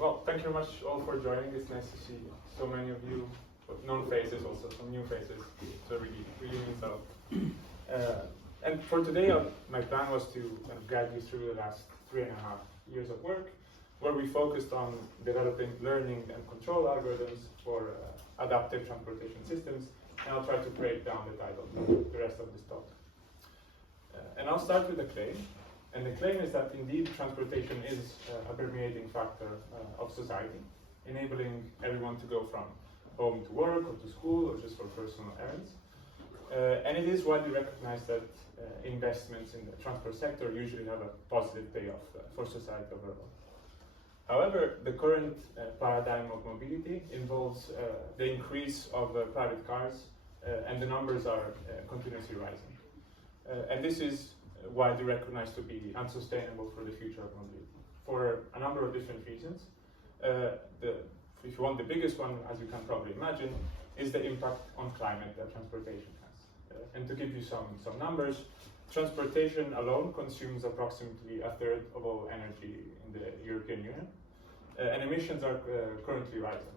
Well, thank you very much all for joining. It's nice to see so many of you, known faces also, some new faces. So really means a lot. And for today, my plan was to kind of guide you through the last 3.5 years of work, where we focused on developing learning and control algorithms for adaptive transportation systems. And I'll try to break down the title of the rest of this talk. And I'll start with a claim. And the claim is that indeed transportation is a permeating factor of society, enabling everyone to go from home to work or to school or just for personal errands. And it is widely recognized that investments in the transport sector usually have a positive payoff for society overall. However, the current paradigm of mobility involves the increase of private cars, and the numbers are continuously rising. And this is widely recognized to be unsustainable for the future of mobility for a number of different reasons. If you want, the biggest one, as you can probably imagine, is the impact on climate that transportation has. And to give you some numbers, transportation alone consumes approximately 1/3 of all energy in the European Union, and emissions are currently rising.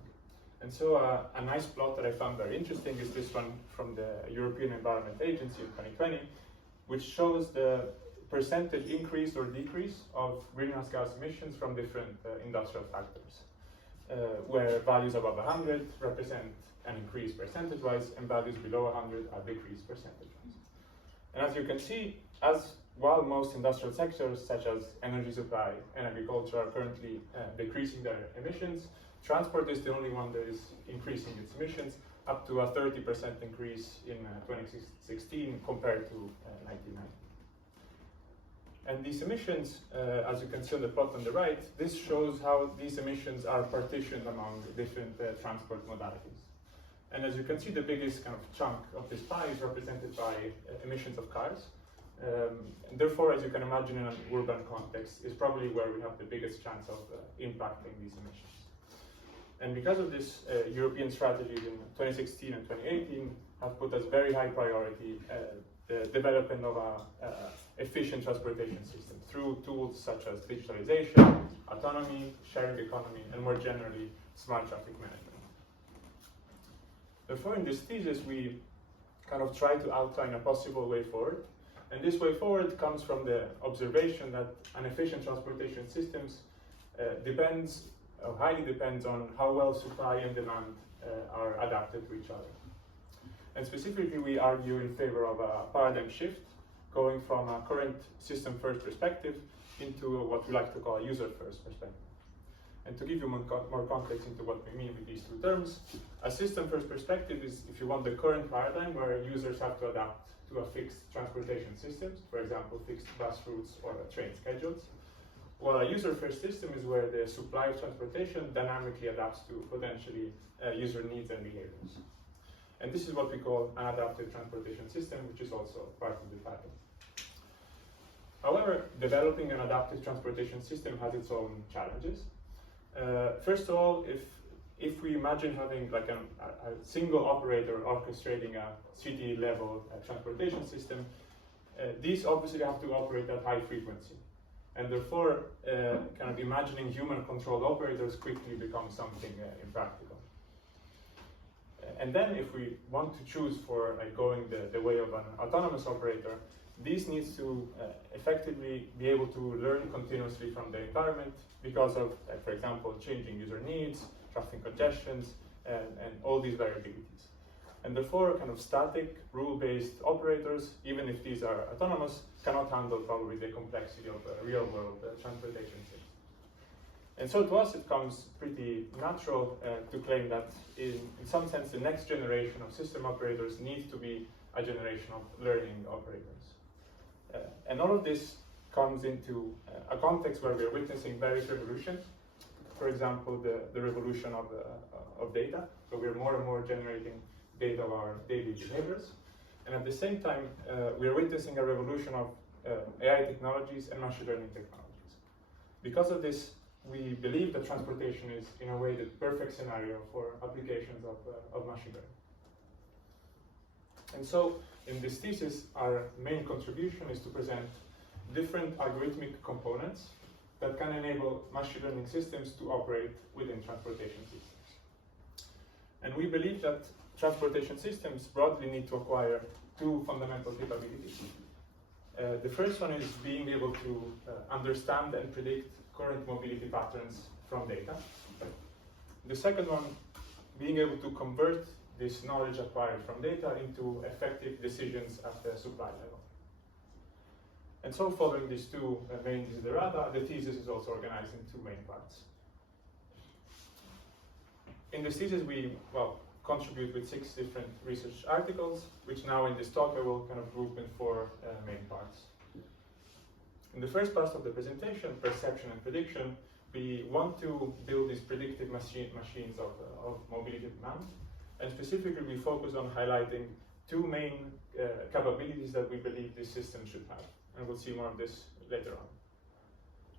And so a nice plot that I found very interesting is this one from the European Environment Agency in 2020, which shows the percentage increase or decrease of greenhouse gas emissions from different industrial factors, where values above 100 represent an increase percentage-wise, and values below 100 are decreased percentage-wise. And as you can see, while most industrial sectors, such as energy supply and agriculture, are currently decreasing their emissions, transport is the only one that is increasing its emissions, up to a 30% increase in 2016 compared to 1990. And these emissions, as you can see on the plot on the right, this shows how these emissions are partitioned among different transport modalities. And as you can see, the biggest kind of chunk of this pie is represented by emissions of cars. And therefore, as you can imagine, in an urban context, is probably where we have the biggest chance of impacting these emissions. And because of this, European strategies in 2016 and 2018 have put as very high priority the development of an efficient transportation system through tools such as digitalization, autonomy, sharing economy, and more generally, smart traffic management. Therefore, in this thesis, we kind of try to outline a possible way forward. And this way forward comes from the observation that an efficient transportation systems highly depends on how well supply and demand are adapted to each other. And specifically, we argue in favor of a paradigm shift, going from a current system-first perspective into what we like to call a user-first perspective. And to give you more context into what we mean with these two terms, a system-first perspective is, if you want, the current paradigm where users have to adapt to a fixed transportation systems, for example, fixed bus routes or train schedules. While a user-first system is where the supply of transportation dynamically adapts to potentially user needs and behaviors. And this is what we call an adaptive transportation system, which is also part of the title. However, developing an adaptive transportation system has its own challenges. First of all, if we imagine having like a single operator orchestrating a city-level transportation system, these obviously have to operate at high frequency. And therefore, kind of imagining human-controlled operators quickly becomes something impractical. And then, if we want to choose for going the way of an autonomous operator, these needs to effectively be able to learn continuously from the environment because of, for example, changing user needs, traffic congestions, and all these variabilities. And therefore, kind of static, rule-based operators, even if these are autonomous, cannot handle probably the complexity of real-world transportation systems. And so to us, it comes pretty natural to claim that in some sense, the next generation of system operators needs to be a generation of learning operators. And all of this comes into a context where we are witnessing various revolutions. For example, the revolution of data. So we're more and more generating data of our daily behaviors. And at the same time, we are witnessing a revolution of AI technologies and machine learning technologies. Because of this, we believe that transportation is, in a way, the perfect scenario for applications of machine learning. And so, in this thesis, our main contribution is to present different algorithmic components that can enable machine learning systems to operate within transportation systems. And we believe that transportation systems broadly need to acquire two fundamental capabilities. The first one is being able to understand and predict current mobility patterns from data. The second one, being able to convert this knowledge acquired from data into effective decisions at the supply level. And so following these two main desiderata, the thesis is also organized in two main parts. In this thesis, we contribute with 6 different research articles, which now in this talk I will kind of group in 4 main parts. In the first part of the presentation, perception and prediction, we want to build these predictive machines of mobility demand, and specifically we focus on highlighting 2 main capabilities that we believe this system should have, and we'll see more of this later on.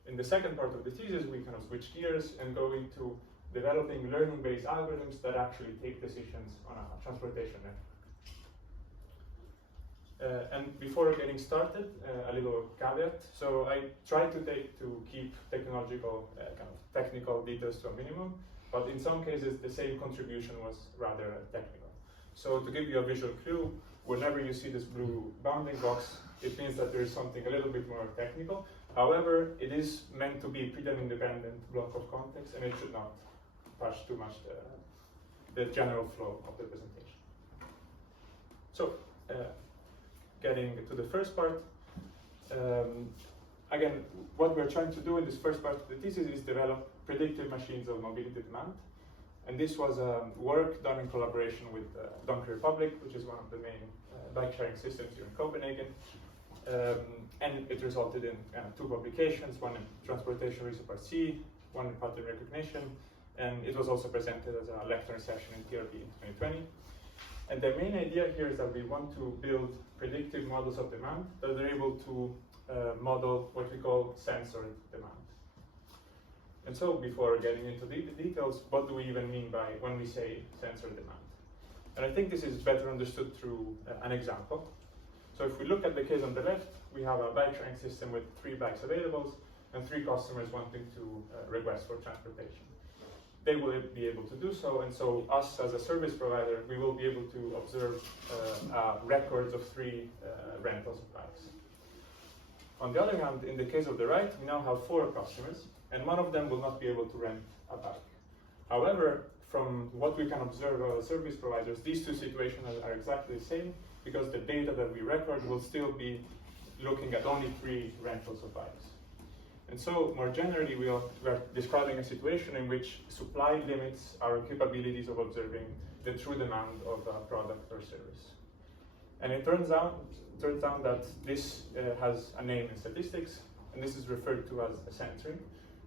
In the second part of the thesis, we kind of switch gears and go into developing learning-based algorithms that actually take decisions on a transportation network. And before getting started, a little caveat. So I try to keep technological, technical details to a minimum, but in some cases the same contribution was rather technical. So to give you a visual clue, whenever you see this blue bounding box, it means that there is something a little bit more technical. However, it is meant to be pretty an independent block of context, and it should not touch too much the general flow of the presentation. So, getting to the first part, again, what we're trying to do in this first part of the thesis is develop predictive machines of mobility demand. And this was work done in collaboration with Donkey Republic, which is one of the main bike-sharing systems here in Copenhagen. And it resulted in 2 publications, one in Transportation Research Part C, one in Pattern Recognition, and it was also presented as a lecture session in TRB in 2020. And the main idea here is that we want to build predictive models of demand that are able to model what we call censored demand. And so before getting into the details, what do we even mean by when we say censored demand? And I think this is better understood through an example. So if we look at the case on the left, we have a bike-sharing system with 3 bikes available and 3 customers wanting to request for transportation. They will be able to do so, and so us as a service provider, we will be able to observe records of 3 rentals of bikes. On the other hand, in the case of the right, we now have 4 customers, and one of them will not be able to rent a bike. However, from what we can observe as service providers, these 2 situations are exactly the same, because the data that we record will still be looking at only 3 rentals of bikes. And so, more generally, we are describing a situation in which supply limits our capabilities of observing the true demand of a product or service. And it turns out that this has a name in statistics, and this is referred to as censoring.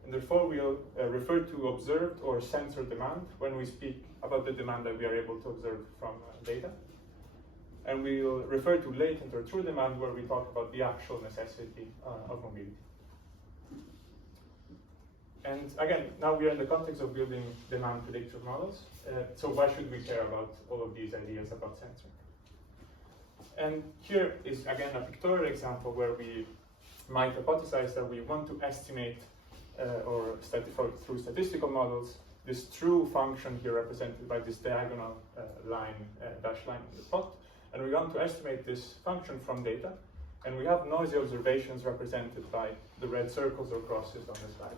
And therefore, we'll refer to observed or censored demand when we speak about the demand that we are able to observe from data. And we'll refer to latent or true demand where we talk about the actual necessity of mobility. And again, now we are in the context of building demand predictive models. So why should we care about all of these ideas about censoring? And here is again a pictorial example where we might hypothesize that we want to estimate through statistical models this true function here represented by this diagonal dashed line in the plot. And we want to estimate this function from data. And we have noisy observations represented by the red circles or crosses on the slide.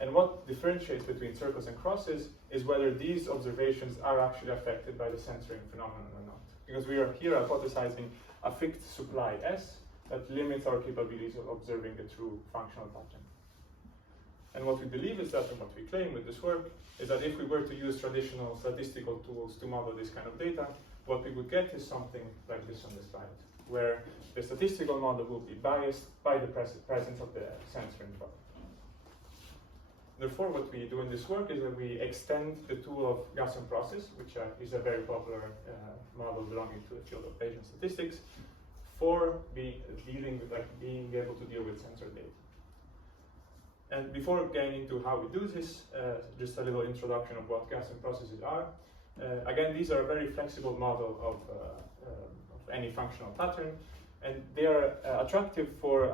And what differentiates between circles and crosses is whether these observations are actually affected by the censoring phenomenon or not. Because we are here hypothesizing a fixed supply S that limits our capabilities of observing the true functional pattern. And what we believe is that, and what we claim with this work, is that if we were to use traditional statistical tools to model this kind of data, what we would get is something like this on the slide, where the statistical model will be biased by the presence of the censoring product. Therefore, what we do in this work is that we extend the tool of Gaussian process, which is a very popular model belonging to the field of Bayesian statistics, for being able to deal with censored data. And before getting into how we do this, just a little introduction of what Gaussian processes are. Again, these are a very flexible model of any functional pattern, and they are attractive for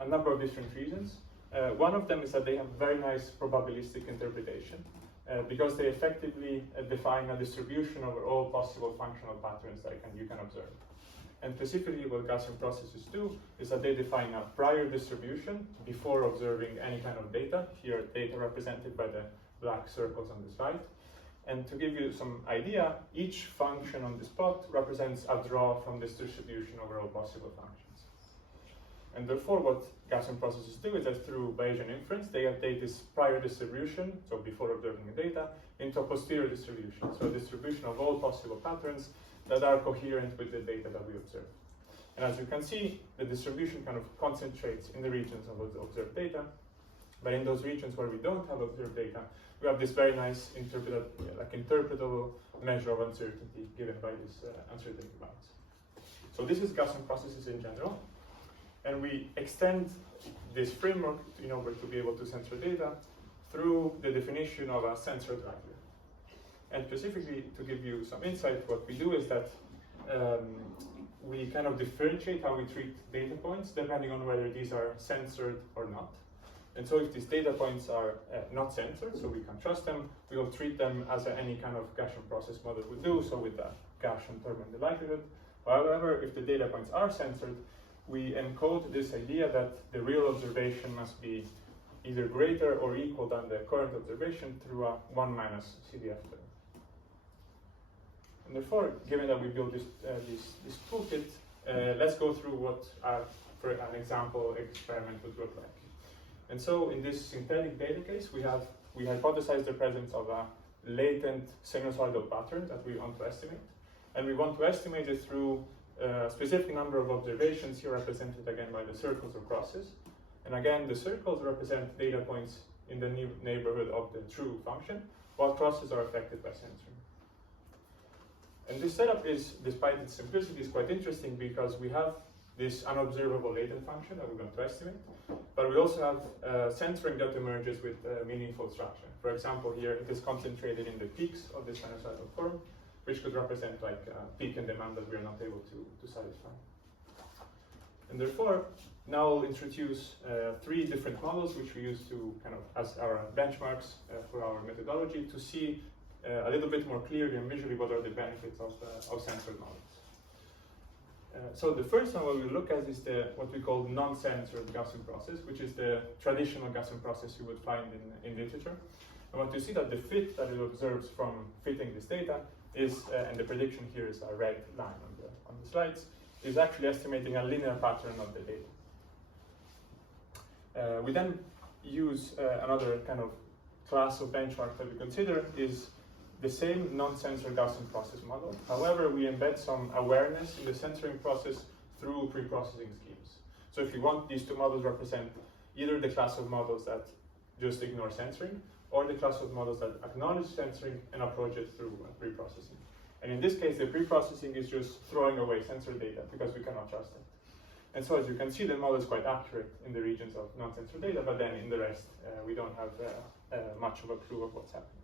a number of different reasons. One of them is that they have very nice probabilistic interpretation because they effectively define a distribution over all possible functional patterns that you can observe. And specifically what Gaussian processes do is that they define a prior distribution before observing any kind of data, here data represented by the black circles on the slide. And to give you some idea, each function on this plot represents a draw from this distribution over all possible functions. And therefore, what Gaussian processes do is that through Bayesian inference, they update this prior distribution, so before observing the data, into a posterior distribution, so a distribution of all possible patterns that are coherent with the data that we observe. And as you can see, the distribution kind of concentrates in the regions of observed data, but in those regions where we don't have observed data, we have this very nice interpretable measure of uncertainty given by this uncertainty bounds. So this is Gaussian processes in general. And we extend this framework in order to be able to censor data through the definition of a censored writer. And specifically, to give you some insight, what we do is that we kind of differentiate how we treat data points depending on whether these are censored or not. And so if these data points are not censored, so we can trust them, we will treat them as any kind of Gaussian process model would do, so with the Gaussian term and the likelihood. However, if the data points are censored, we encode this idea that the real observation must be either greater or equal than the current observation through a 1 minus CDF term. And therefore, given that we built this toolkit, let's go through what for an example experiment would look like. And so in this synthetic data case, we hypothesize the presence of a latent sinusoidal pattern that we want to estimate. And we want to estimate it through a specific number of observations, here represented again by the circles or crosses. And again, the circles represent data points in the neighborhood of the true function, while crosses are affected by censoring. And this setup is, despite its simplicity, is quite interesting because we have this unobservable latent function that we're going to estimate, but we also have censoring that emerges with meaningful structure. For example, here it is concentrated in the peaks of the sinusoidal form, which could represent like a peak in demand that we are not able to satisfy. And therefore, now I'll introduce 3 different models which we use to kind of as our benchmarks for our methodology to see a little bit more clearly and visually what are the benefits of censored models. So the first one we look at is what we call non-censored Gaussian process, which is the traditional Gaussian process you would find in literature. And what you see that the fit that it observes from fitting this data is, and the prediction here is a red line on the slides, is actually estimating a linear pattern of the data. We then use another kind of class of benchmark that we consider is the same non-censored Gaussian process model. However, we embed some awareness in the censoring process through pre-processing schemes. So if you want, these 2 models represent either the class of models that just ignore censoring, or the class of models that acknowledge censoring and approach it through pre-processing. And in this case, the pre-processing is just throwing away censored data because we cannot trust it. And so as you can see, the model is quite accurate in the regions of non-censored data, but then in the rest, we don't have much of a clue of what's happening.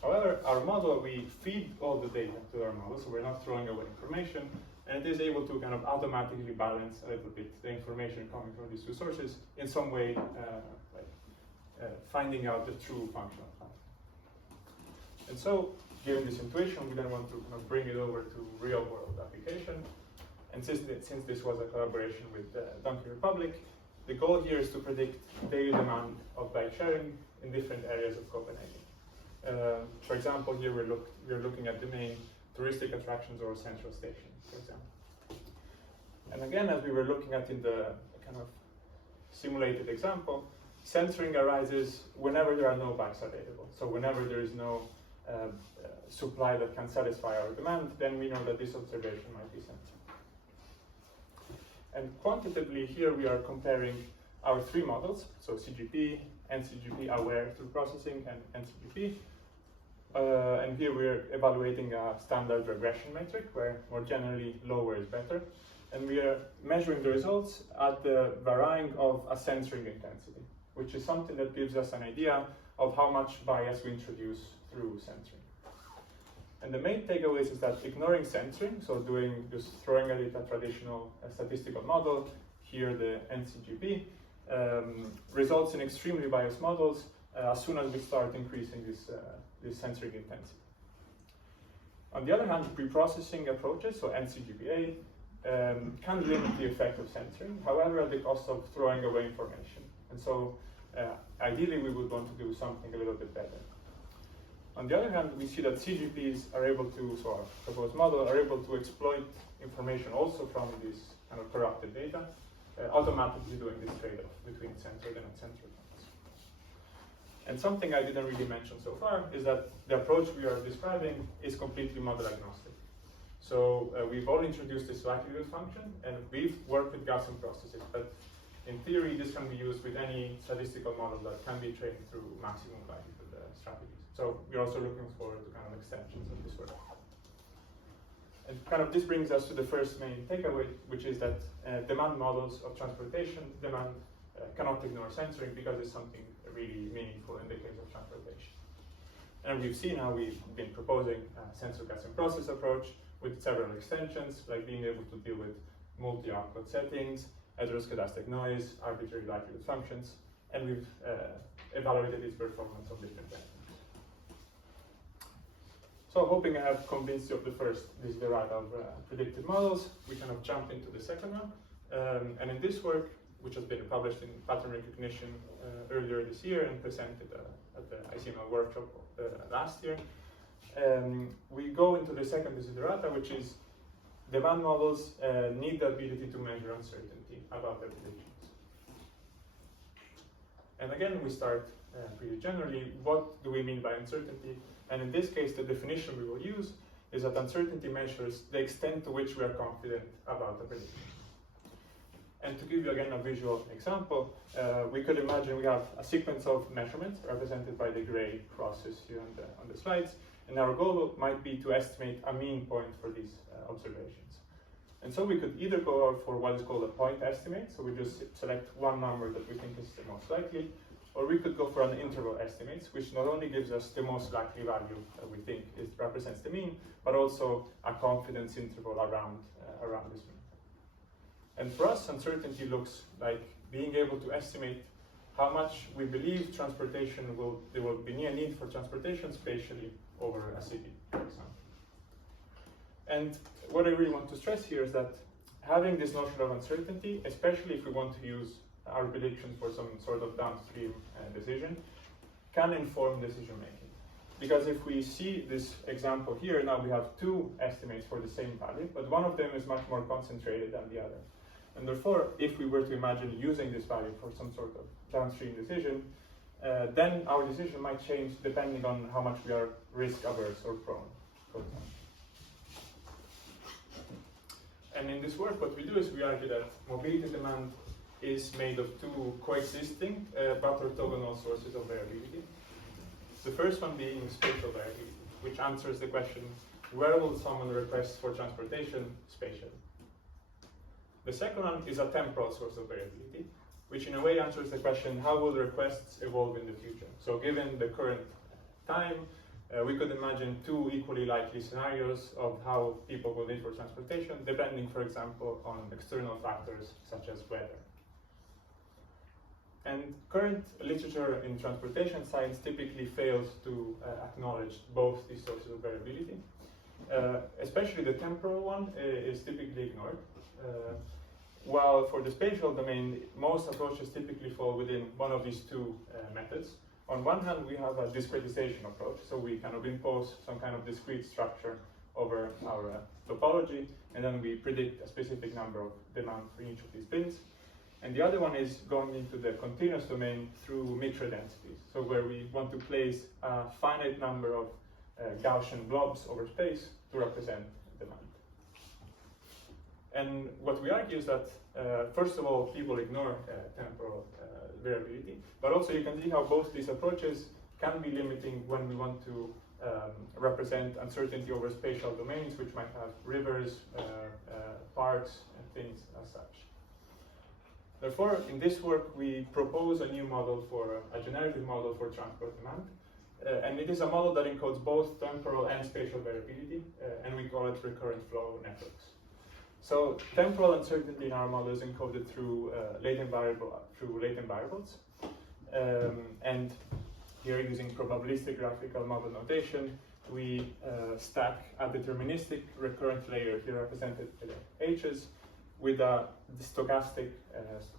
However, our model, we feed all the data to our model, so we're not throwing away information, and it is able to kind of automatically balance a little bit the information coming from these 2 sources in some way, finding out the true functional pattern. And so, given this intuition, we then want to kind of bring it over to real-world application. And since this was a collaboration with Donkey Republic, the goal here is to predict daily demand of bike sharing in different areas of Copenhagen. For example, here we're looking at the main touristic attractions or central station, for example. And again, as we were looking at in the kind of simulated example, censoring arises whenever there are no bikes available. So whenever there is no supply that can satisfy our demand, then we know that this observation might be censored. And quantitatively, here we are comparing our 3 models, so CGP, NCGP aware through processing, and NCGP. And here we're evaluating a standard regression metric, where more generally lower is better. And we are measuring the results at the varying of a censoring intensity, which is something that gives us an idea of how much bias we introduce through censoring. And the main takeaways is that ignoring censoring, so just throwing at it a traditional statistical model, here the NCGP, results in extremely biased models as soon as we start increasing this censoring intensity. On the other hand, preprocessing approaches, so NCGPA, can limit the effect of censoring, however, at the cost of throwing away information. And so, ideally, we would want to do something a little bit better. On the other hand, we see that CGPs are able to, so our proposed model, are able to exploit information also from this kind of corrupted data, automatically doing this trade-off between censored and uncensored ones. And something I didn't really mention so far is that the approach we are describing is completely model agnostic. So we've all introduced this likelihood function, and we've worked with Gaussian processes, but in theory, this can be used with any statistical model that can be trained through maximum likelihood strategies. So we're also looking forward to kind of extensions of this work. And kind of this brings us to the first main takeaway, which is that demand models of transportation demand cannot ignore censoring because it's something really meaningful in the case of transportation. And we've seen how we've been proposing a censored Gaussian process approach with several extensions, like being able to deal with multi-output settings, heteroscedastic noise, arbitrary likelihood functions, and we've evaluated its performance on different methods. So hoping I have convinced you of the first desiderata of predictive models, we kind of jump into the second one. And in this work, which has been published in pattern recognition earlier this year and presented at the ICML workshop last year, we go into the second desiderata, which is demand models need the ability to measure uncertainty about their predictions. And again, we start pretty generally, what do we mean by uncertainty? And in this case, the definition we will use is that uncertainty measures the extent to which we are confident about a prediction. And to give you again a visual example, we could imagine we have a sequence of measurements represented by the gray crosses here on the slides, and our goal might be to estimate a mean point for these observations. And so we could either go out for what is called a point estimate, so we just select one number that we think is the most likely, or we could go for an interval estimate, which not only gives us the most likely value that we think represents the mean, but also a confidence interval around this mean. And for us, uncertainty looks like being able to estimate how much we believe there will be a need for transportation spatially over a city, for example. And what I really want to stress here is that having this notion of uncertainty, especially if we want to use our prediction for some sort of downstream decision, can inform decision making. Because if we see this example here, now we have two estimates for the same value, but one of them is much more concentrated than the other. And therefore, if we were to imagine using this value for some sort of downstream decision, then our decision might change depending on how much we are risk averse or prone, for example. And in this work, what we do is we argue that mobility demand is made of two coexisting but orthogonal sources of variability. The first one being spatial variability, which answers the question, where will someone request for transportation spatially? The second one is a temporal source of variability, which in a way answers the question, how will requests evolve in the future? So given the current time, we could imagine two equally likely scenarios of how people will need for transportation, depending, for example, on external factors such as weather. And current literature in transportation science typically fails to acknowledge both these sources of variability. Especially the temporal one is typically ignored. While for the spatial domain, most approaches typically fall within one of these two methods. On one hand, we have a discretization approach, so we kind of impose some kind of discrete structure over our topology, and then we predict a specific number of demand for each of these bins. And the other one is going into the continuous domain through micro densities, so where we want to place a finite number of Gaussian blobs over space to represent demand. And what we argue is that, first of all, people ignore temporal variability, but also you can see how both these approaches can be limiting when we want to represent uncertainty over spatial domains, which might have rivers, parks, and things as such. Therefore, in this work, we propose a new model a generative model for transport demand. And it is a model that encodes both temporal and spatial variability, and we call it recurrent flow networks. So temporal uncertainty in our model is encoded through latent variables, and here using probabilistic graphical model notation, we stack a deterministic recurrent layer here represented by the H's with a stochastic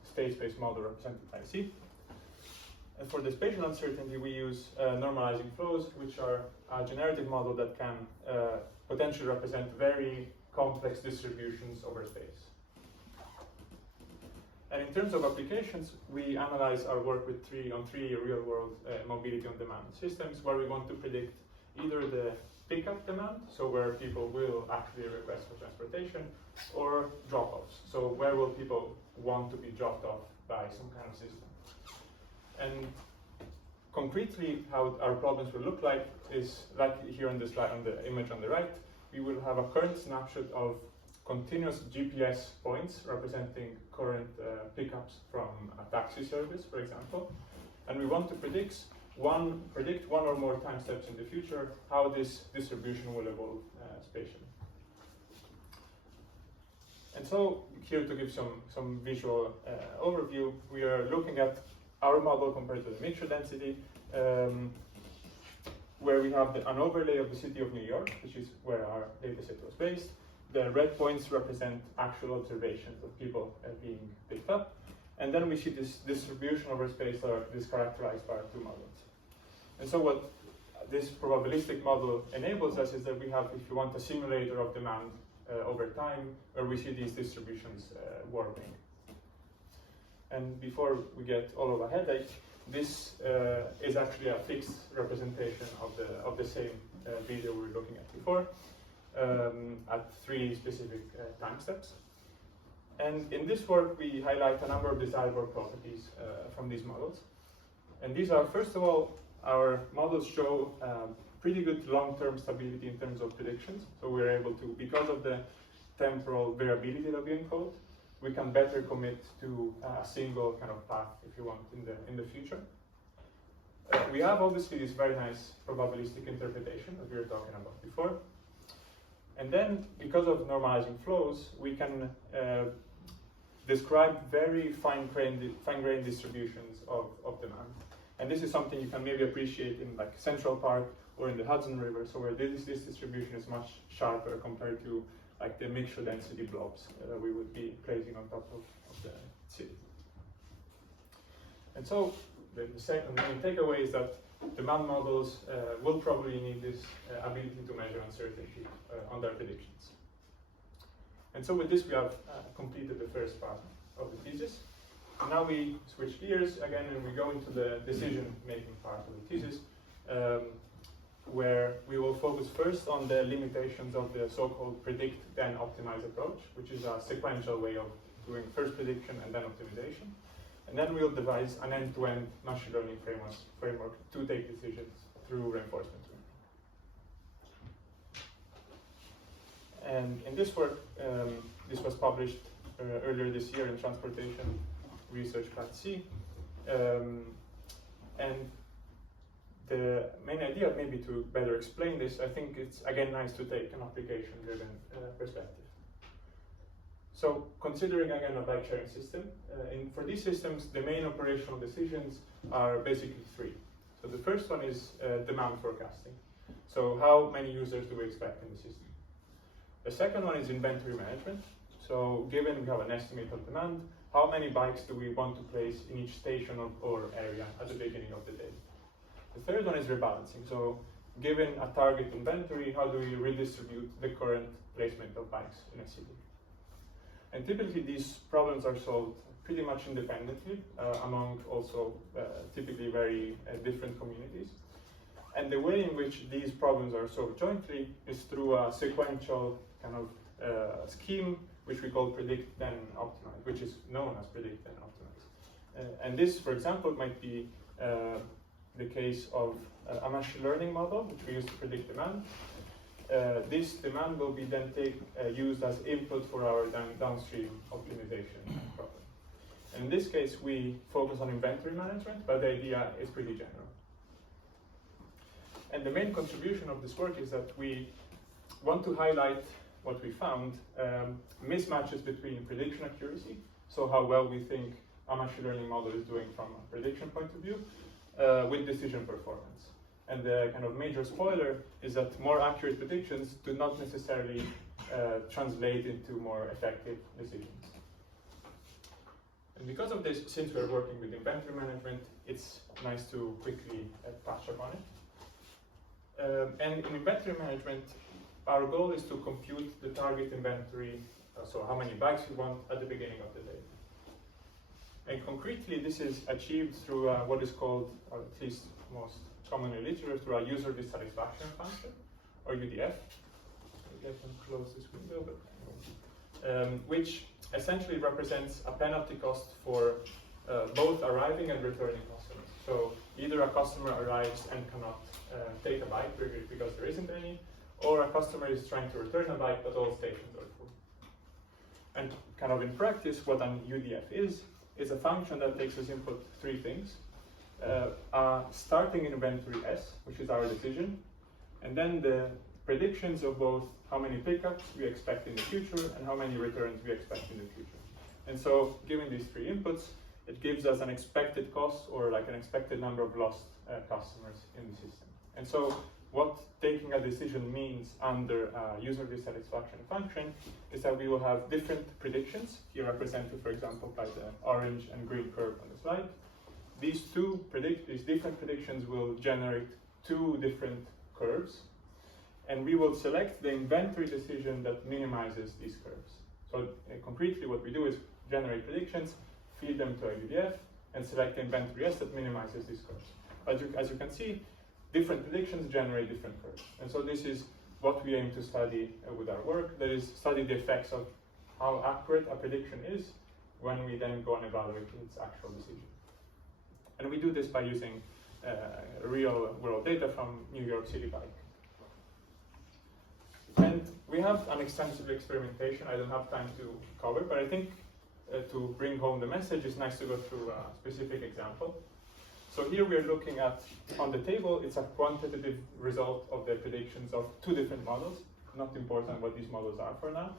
state space model represented by C. And for the spatial uncertainty, we use normalizing flows, which are a generative model that can potentially represent very complex distributions over space. And in terms of applications, we analyze our work with three real-world mobility on demand systems, where we want to predict either the pickup demand, so where people will actually request for transportation, or drop-offs, so where will people want to be dropped off by some kind of system. And concretely, how our problems will look like is like here on the slide, on the image on the right. We will have a current snapshot of continuous GPS points representing current pickups from a taxi service, for example. And we want to predict one or more time steps in the future how this distribution will evolve spatially. And so here to give some visual overview, we are looking at our model compared to the mixture density, where we have an overlay of the city of New York, which is where our dataset was based. The red points represent actual observations of people being picked up. And then we see this distribution over space that is characterized by our two models. And so what this probabilistic model enables us is that we have, if you want, a simulator of demand over time, where we see these distributions warping. And before we get all of a headache, this is actually a fixed representation of the same video we were looking at before, at three specific time steps. And in this work, we highlight a number of desirable properties from these models. And these are, first of all, our models show pretty good long-term stability in terms of predictions. So we're able to, because of the temporal variability that we encode, we can better commit to a single kind of path, if you want, in the future. We have obviously this very nice probabilistic interpretation that we were talking about before. And then, because of normalizing flows, we can describe very fine-grained distributions of demand. And this is something you can maybe appreciate in like Central Park or in the Hudson River, so where this distribution is much sharper compared to like the mixture density blobs that we would be placing on top of the city. And so the second main takeaway is that demand models will probably need this ability to measure uncertainty on their predictions. And so with this, we have completed the first part of the thesis. And now we switch gears again and we go into the decision-making part of the thesis, where we will focus first on the limitations of the so-called predict then optimize approach, which is a sequential way of doing first prediction and then optimization. And then we'll devise an end-to-end machine learning framework to take decisions through reinforcement learning. And in this work, this was published earlier this year in Transportation Research Part C. And the main idea, maybe to better explain this, I think it's again nice to take an application-driven perspective. So considering again a bike-sharing system, for these systems, the main operational decisions are basically three. So the first one is demand forecasting. So how many users do we expect in the system? The second one is inventory management. So given we have an estimate of demand, how many bikes do we want to place in each station or area at the beginning of the day? The third one is rebalancing. So given a target inventory, how do we redistribute the current placement of bikes in a city? And typically these problems are solved pretty much independently among also typically very different communities. And the way in which these problems are solved jointly is through a sequential kind of scheme, which we call predict then optimize, which is known as predict then optimize. And this, for example, might be the case of a machine learning model, which we use to predict demand. This demand will be then used as input for our downstream optimization problem. And in this case, we focus on inventory management, but the idea is pretty general. And the main contribution of this work is that we want to highlight what we found, mismatches between prediction accuracy, so how well we think a machine learning model is doing from a prediction point of view, with decision performance. And the kind of major spoiler is that more accurate predictions do not necessarily translate into more effective decisions. And because of this, since we're working with inventory management, it's nice to quickly touch upon it. And in inventory management, our goal is to compute the target inventory, so how many bikes we want at the beginning of the day. And concretely, this is achieved through what is called, or at least most commonly literature, through a user dissatisfaction function, or UDF. Maybe I can close this window, but which essentially represents a penalty cost for both arriving and returning customers. So either a customer arrives and cannot take a bike because there isn't any, or a customer is trying to return a bike but all stations are full. And kind of in practice, what an UDF is a function that takes as input three things. Starting inventory S, which is our decision, and then the predictions of both how many pickups we expect in the future and how many returns we expect in the future. And so, given these three inputs, it gives us an expected cost or like an expected number of lost customers in the system. And so, what taking a decision means under a user dissatisfaction function is that we will have different predictions, here represented, for example, by the orange and green curve on the slide. These different predictions will generate two different curves, and we will select the inventory decision that minimizes these curves. So concretely what we do is generate predictions, feed them to a UDF, and select the inventory S that minimizes these curves. As you can see, different predictions generate different curves. And so this is what we aim to study with our work, that is, study the effects of how accurate a prediction is when we then go and evaluate its actual decision. And we do this by using real world data from New York City Bike. And we have an extensive experimentation I don't have time to cover, but I think to bring home the message, it's nice to go through a specific example. So here we are looking at, on the table, it's a quantitative result of the predictions of two different models. Not important what these models are for now.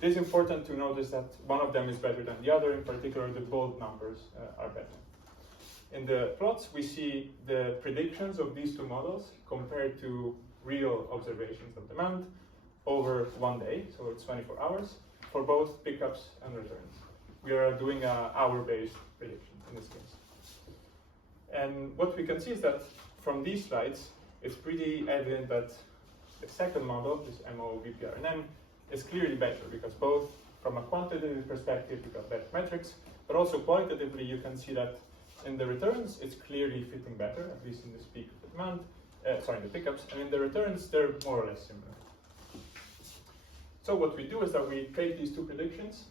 It is important to notice that one of them is better than the other, in particular the bold numbers are better. In the plots, we see the predictions of these two models compared to real observations of demand over 1 day, so it's 24 hours, for both pickups and returns. We are doing an hour-based prediction in this case. And what we can see is that from these slides, it's pretty evident that the second model, this MO-VPRNM, is clearly better because both from a quantitative perspective, we got better metrics, but also qualitatively, you can see that in the returns, it's clearly fitting better, at least in this peak of demand, in the pickups, and in the returns, they're more or less similar. So what we do is that we take these two predictions,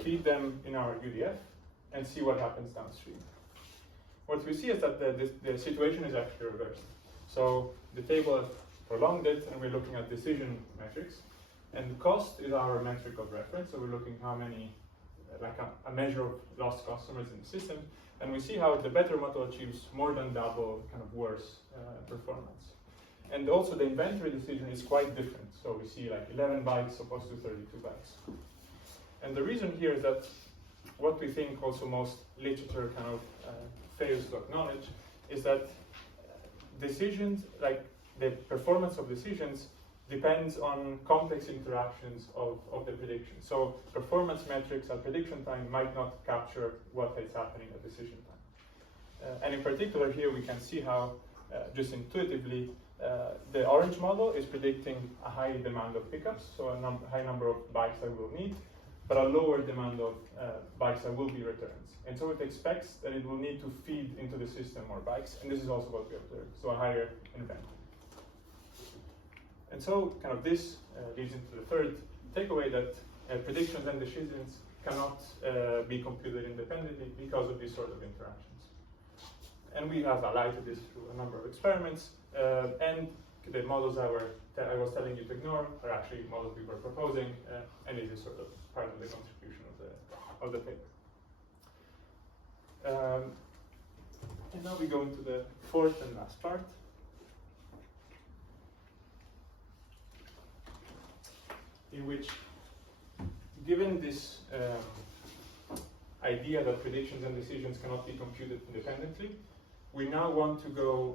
feed them in our UDF, and see what happens downstream. What we see is that the situation is actually reversed. So the table has prolonged it, and we're looking at decision metrics. And cost is our metric of reference, so we're looking how many, like a measure of lost customers in the system. And we see how the better model achieves more than double kind of worse performance. And also the inventory decision is quite different. So we see like 11 bikes opposed to 32 bikes. And the reason here is that what we think also most literature kind of fails to acknowledge is that decisions, like the performance of decisions, depends on complex interactions of the prediction. So performance metrics at prediction time might not capture what is happening at decision time. And in particular here we can see how, just intuitively, the orange model is predicting a high demand of pickups, so a high number of bikes that we'll need, but a lower demand of bikes that will be returns. And so it expects that it will need to feed into the system more bikes, and this is also what we observe, so a higher inventory. And so kind of this leads into the third takeaway, that predictions and decisions cannot be computed independently because of these sort of interactions. And we have highlighted this through a number of experiments, and the models I was telling you to ignore are actually models we were proposing, and it is sort of part of the contribution of the paper. And now we go into the fourth and last part. in which, given this idea that predictions and decisions cannot be computed independently, we now want to go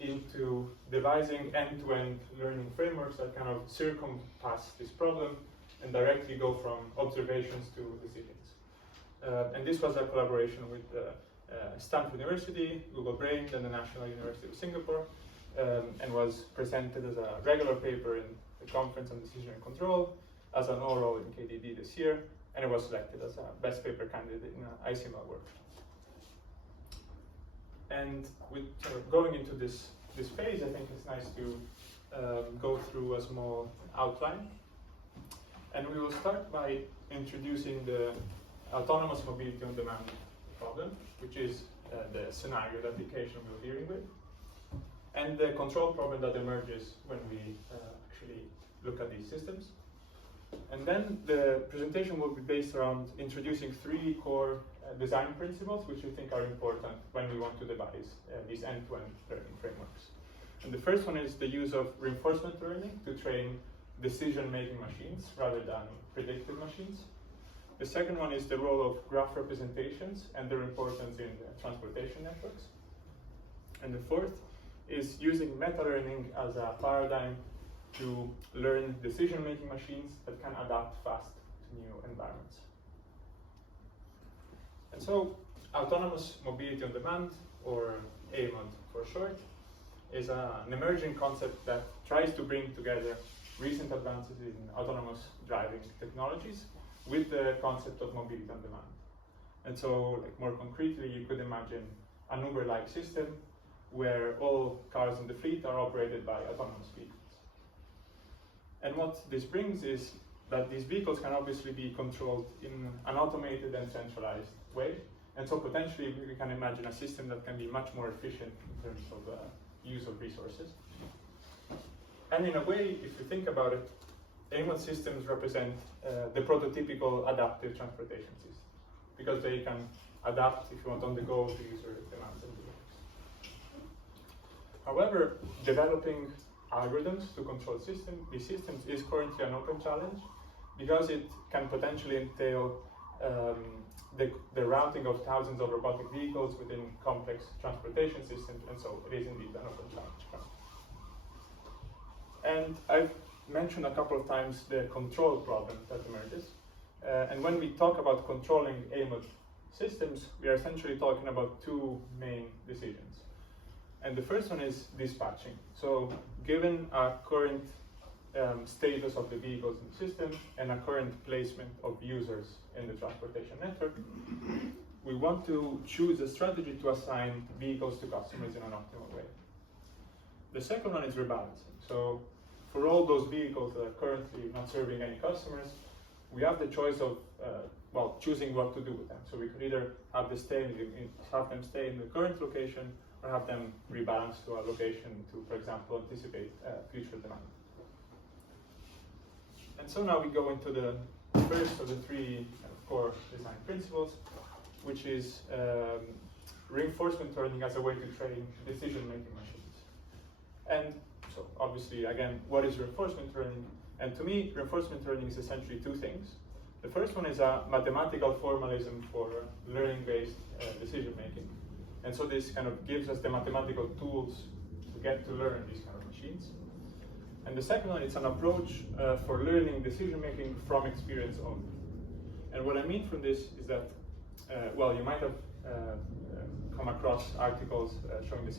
into devising end-to-end learning frameworks that kind of circumpass this problem and directly go from observations to decisions. And this was a collaboration with Stanford University, Google Brain, and the National University of Singapore, and was presented as a regular paper in the Conference on Decision and Control, as an oral in KDD this year, and it was selected as a best paper candidate in an ICML workshop. And with going into this phase, I think it's nice to go through a small outline. And we will start by introducing the autonomous mobility on demand problem, which is the scenario, the application we're dealing with, and the control problem that emerges when we actually look at these systems. And then the presentation will be based around introducing 3 core design principles, which we think are important when we want to devise these end-to-end learning frameworks. And the first one is the use of reinforcement learning to train decision-making machines rather than predictive machines. The second one is the role of graph representations and their importance in transportation networks. And the fourth is using meta-learning as a paradigm to learn decision-making machines that can adapt fast to new environments. And so, autonomous mobility on demand, or AMOD for short, is an emerging concept that tries to bring together recent advances in autonomous driving technologies with the concept of mobility on demand. And so, like, more concretely, you could imagine an Uber-like system where all cars in the fleet are operated by autonomous vehicles. And what this brings is that these vehicles can obviously be controlled in an automated and centralized way. And so potentially we can imagine a system that can be much more efficient in terms of use of resources. And in a way, if you think about it, AMOD systems represent the prototypical adaptive transportation system, because they can adapt, if you want, on the go to user demands and behaviors. However, developing algorithms to control these systems is currently an open challenge, because it can potentially entail the routing of thousands of robotic vehicles within complex transportation systems, and so it is indeed an open challenge. And I've mentioned a couple of times the control problem that emerges. And when we talk about controlling AMOD systems, we are essentially talking about 2 main decisions. And the first one is dispatching. So given our current status of the vehicles in the system and a current placement of users in the transportation network, we want to choose a strategy to assign vehicles to customers in an optimal way. The second one is rebalancing. So for all those vehicles that are currently not serving any customers, we have the choice of choosing what to do with them. So we could either have them stay in the current location, or have them rebalance to a location to, for example, anticipate future demand. And so now we go into the first of the 3 core design principles, which is reinforcement learning as a way to train decision-making machines. And so obviously, again, what is reinforcement learning? And to me, reinforcement learning is essentially 2 things. The first one is a mathematical formalism for learning-based decision-making. And so this kind of gives us the mathematical tools to get to learn these kind of machines. And the second one is an approach for learning decision-making from experience only. And what I mean from this is that, you might have come across articles showing the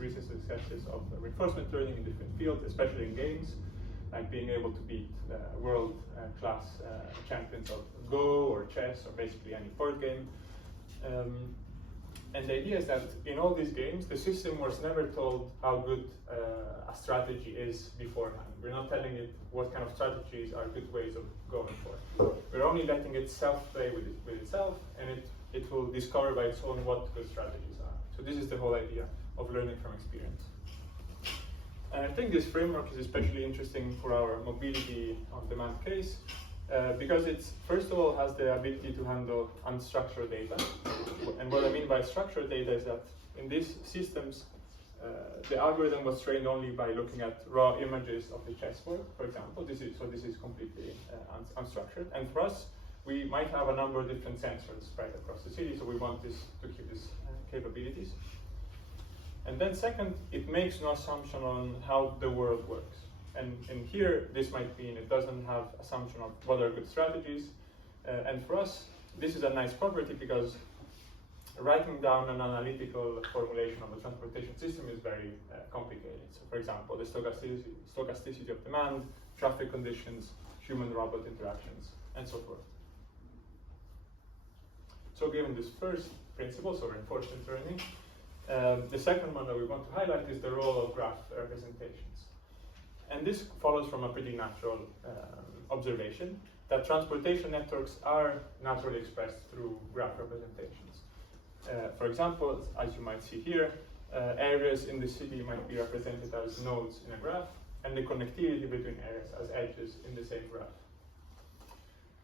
recent successes of reinforcement learning in different fields, especially in games, like being able to beat world-class champions of Go or chess or basically any board game. And the idea is that in all these games, the system was never told how good a strategy is beforehand. We're not telling it what kind of strategies are good ways of going for. We're only letting it self-play with itself, and it will discover by its own what good strategies are. So this is the whole idea of learning from experience. And I think this framework is especially interesting for our mobility on demand case, because it, first of all, has the ability to handle unstructured data. And what I mean by structured data is that in these systems, the algorithm was trained only by looking at raw images of the chessboard, for example. This is completely unstructured. And for us, we might have a number of different sensors spread across the city, so we want this to keep these capabilities. And then second, it makes no assumption on how the world works. And here, this might mean it doesn't have assumption of what are good strategies. And for us, this is a nice property because writing down an analytical formulation of a transportation system is very complicated. So for example, the stochasticity of demand, traffic conditions, human-robot interactions, and so forth. So given this first principle, so reinforcement learning, the second one that we want to highlight is the role of graph representations. And this follows from a pretty natural observation that transportation networks are naturally expressed through graph representations. For example, as you might see here, areas in the city might be represented as nodes in a graph, and the connectivity between areas as edges in the same graph.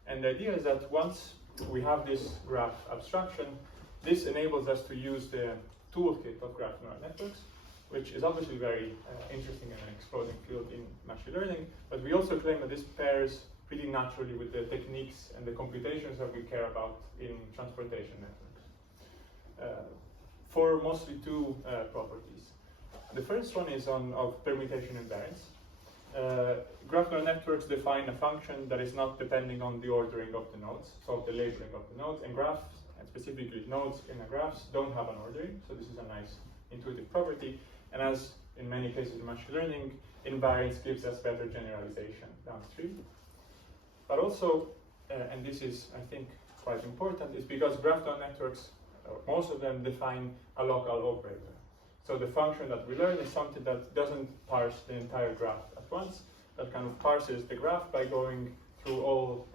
And the idea is that once we have this graph abstraction, this enables us to use the toolkit of graph neural networks, which is obviously very interesting and an exploding field in machine learning, but we also claim that this pairs pretty naturally with the techniques and the computations that we care about in transportation networks. For mostly two properties. The first one is of permutation invariance. Graph neural networks define a function that is not depending on the ordering of the nodes, so the labeling of the nodes, and graphs, and specifically nodes in a graphs, don't have an ordering, so this is a nice intuitive property. And as in many cases in machine learning, invariance gives us better generalization downstream. But also, and this is, I think, quite important, is because graph neural networks, most of them define a local operator. So the function that we learn is something that doesn't parse the entire graph at once, that kind of parses the graph by going through all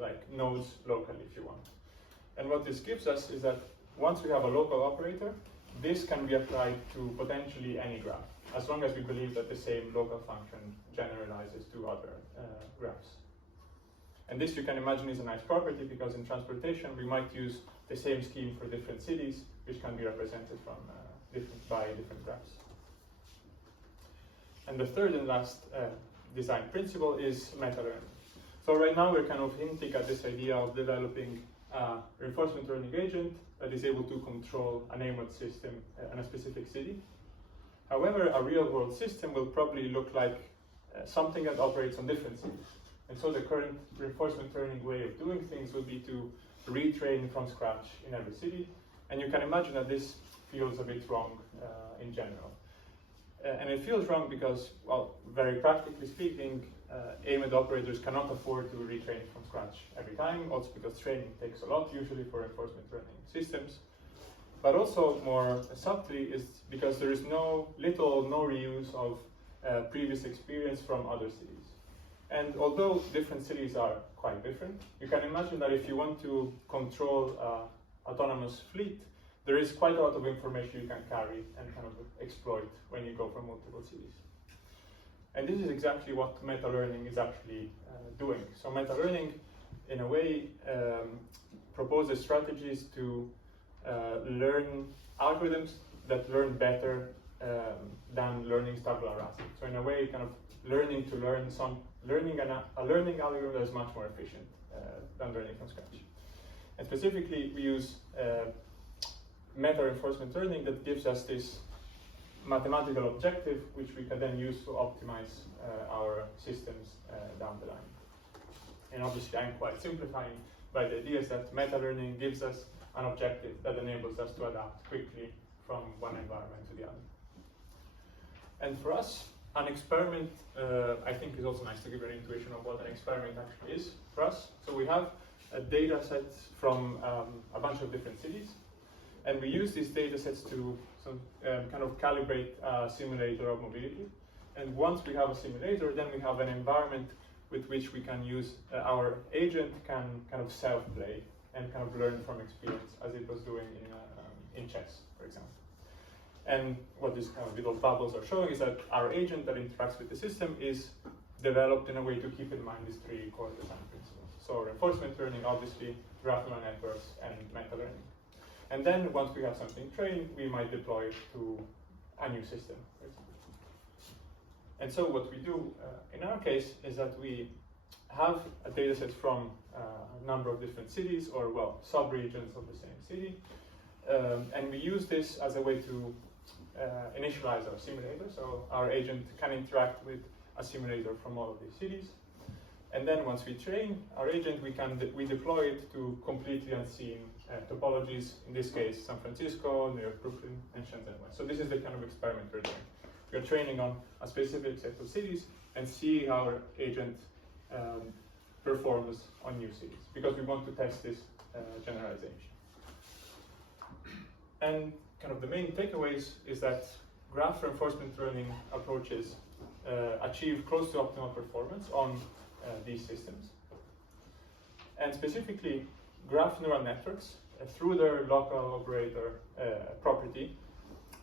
like nodes locally, if you want. And what this gives us is that once we have a local operator, this can be applied to potentially any graph, as long as we believe that the same local function generalizes to other graphs. And this, you can imagine, is a nice property because in transportation we might use the same scheme for different cities, which can be represented from by different graphs. And the third and last design principle is meta-learning. So right now we're kind of hinting at this idea of developing a reinforcement learning agent that is able to control a neighborhood system in a specific city. However, a real-world system will probably look like something that operates on different cities. And so the current reinforcement learning way of doing things would be to retrain from scratch in every city. And you can imagine that this feels a bit wrong in general. And it feels wrong because, well, very practically speaking, AMED operators cannot afford to retrain from scratch every time, also because training takes a lot, usually for reinforcement learning systems. But also more subtly is because there is little or no reuse of previous experience from other cities. And although different cities are quite different, you can imagine that if you want to control autonomous fleet, there is quite a lot of information you can carry and kind of exploit when you go from multiple cities. And this is exactly what meta-learning is actually doing. So meta-learning, in a way, proposes strategies to learn algorithms that learn better than learning tabula rasa. So in a way, kind of learning to learn a learning algorithm that is much more efficient than learning from scratch. And specifically, we use meta-reinforcement learning that gives us this mathematical objective, which we can then use to optimize our systems down the line. And obviously, I'm quite simplifying, but the idea is that meta-learning gives us an objective that enables us to adapt quickly from one environment to the other. And for us, an experiment, I think, is also nice to give an intuition of what an experiment actually is for us. So we have a data set from a bunch of different cities, and we use these data sets to kind of calibrate a simulator of mobility. And once we have a simulator, then we have an environment with which we can use our agent can kind of self-play and kind of learn from experience as it was doing in chess, for example. And what these kind of little bubbles are showing is that our agent that interacts with the system is developed in a way to keep in mind these three core design principles. So reinforcement learning, obviously, graph neural networks, and meta-learning. And then once we have something trained, we might deploy it to a new system. And so what we do in our case is that we have a data set from a number of different cities, or well, sub-regions of the same city, and we use this as a way to initialize our simulator. So our agent can interact with a simulator from all of these cities. And then once we train our agent, we deploy it to completely unseen topologies, in this case, San Francisco, New York, Brooklyn, and Shenzhen West. So this is the kind of experiment we're doing. We're training on a specific set of cities and see how our agent performs on new cities, because we want to test this generalization. And kind of the main takeaways is that graph reinforcement learning approaches achieve close to optimal performance on these systems. And specifically, graph neural networks, through their local operator property,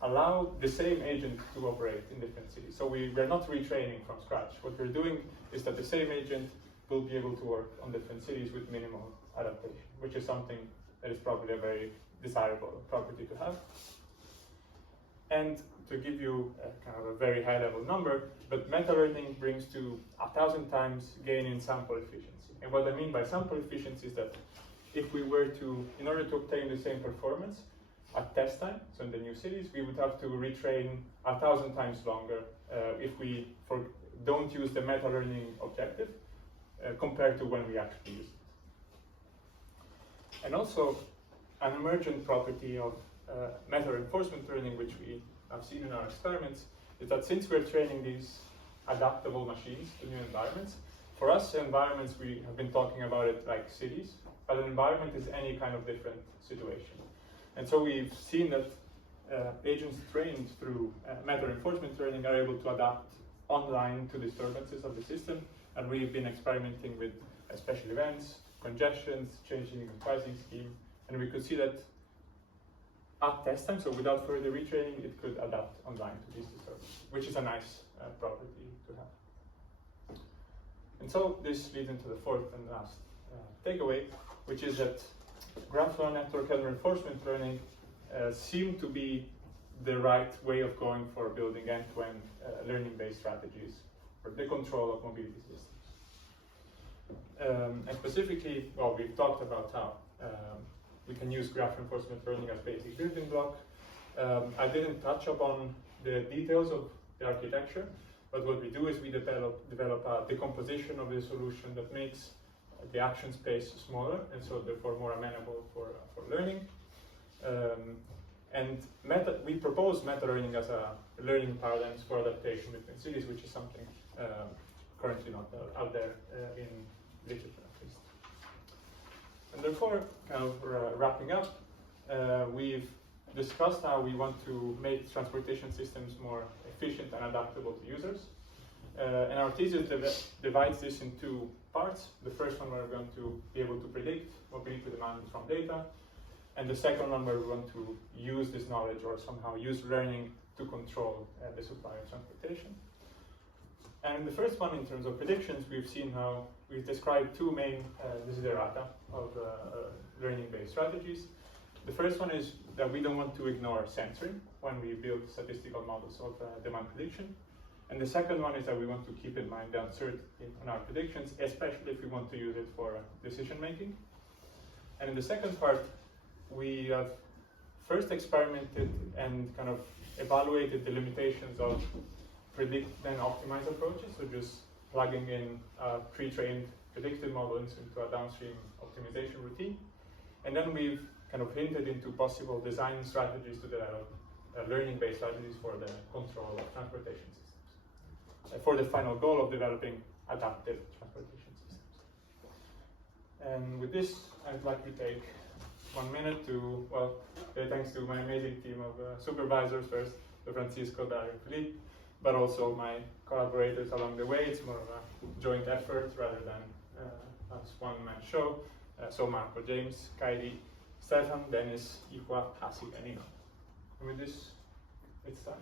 allow the same agent to operate in different cities. So we're not retraining from scratch. What we're doing is that the same agent will be able to work on different cities with minimal adaptation, which is something that is probably a very desirable property to have. And to give you kind of a very high level number, but meta-learning brings to 1,000 times gain in sample efficiency. And what I mean by sample efficiency is that if we were to, in order to obtain the same performance at test time, so in the new cities, we would have to retrain 1,000 times longer if we don't use the meta-learning objective compared to when we actually use it. And also, an emergent property of meta-reinforcement learning, which we have seen in our experiments, is that since we're training these adaptable machines to new environments, for us, environments, we have been talking about it like cities, but an environment is any kind of different situation. And so we've seen that agents trained through meta-reinforcement learning are able to adapt online to disturbances of the system, and we've been experimenting with special events, congestions, changing the pricing scheme, and we could see that at test time, so without further retraining, it could adapt online to these disturbances, which is a nice property to have. And so this leads into the fourth and last takeaway, which is that graph neural network and reinforcement learning seem to be the right way of going for building end-to-end learning-based strategies for the control of mobility systems. And specifically, well, we've talked about how we can use graph reinforcement learning as basic building block. I didn't touch upon the details of the architecture, but what we do is we develop a decomposition of the solution that makes the action space smaller, and so therefore more amenable for learning. And we propose meta-learning as a learning paradigms for adaptation between cities, which is something currently not out there in literature, at least. And therefore, kind of wrapping up, we've discussed how we want to make transportation systems more efficient and adaptable to users. And our thesis divides this in two parts. The first one, we're going to be able to predict mobility demand from data. And the second one, where we want to use this knowledge or somehow use learning to control the supply of transportation. And in the first one, in terms of predictions, we've seen how we've described two main desiderata of learning-based strategies. The first one is that we don't want to ignore censoring when we build statistical models of demand prediction. And the second one is that we want to keep in mind the uncertainty in our predictions, especially if we want to use it for decision making. And in the second part, we have first experimented and kind of evaluated the limitations of predict then optimize approaches, so just plugging in pre-trained predictive models into a downstream optimization routine. And then we've kind of hinted into possible design strategies to develop learning-based strategies for the control of transportation systems, for the final goal of developing adaptive transportation systems. And with this, I'd like to take 1 minute to, well, thanks to my amazing team of supervisors first, Francisco, Dario, Philippe, but also my collaborators along the way. It's more of a joint effort rather than as one-man show. So Marco, James, Kylie, Stefan, Dennis, Ihua, Hasi, and Ino. And with this, it's time.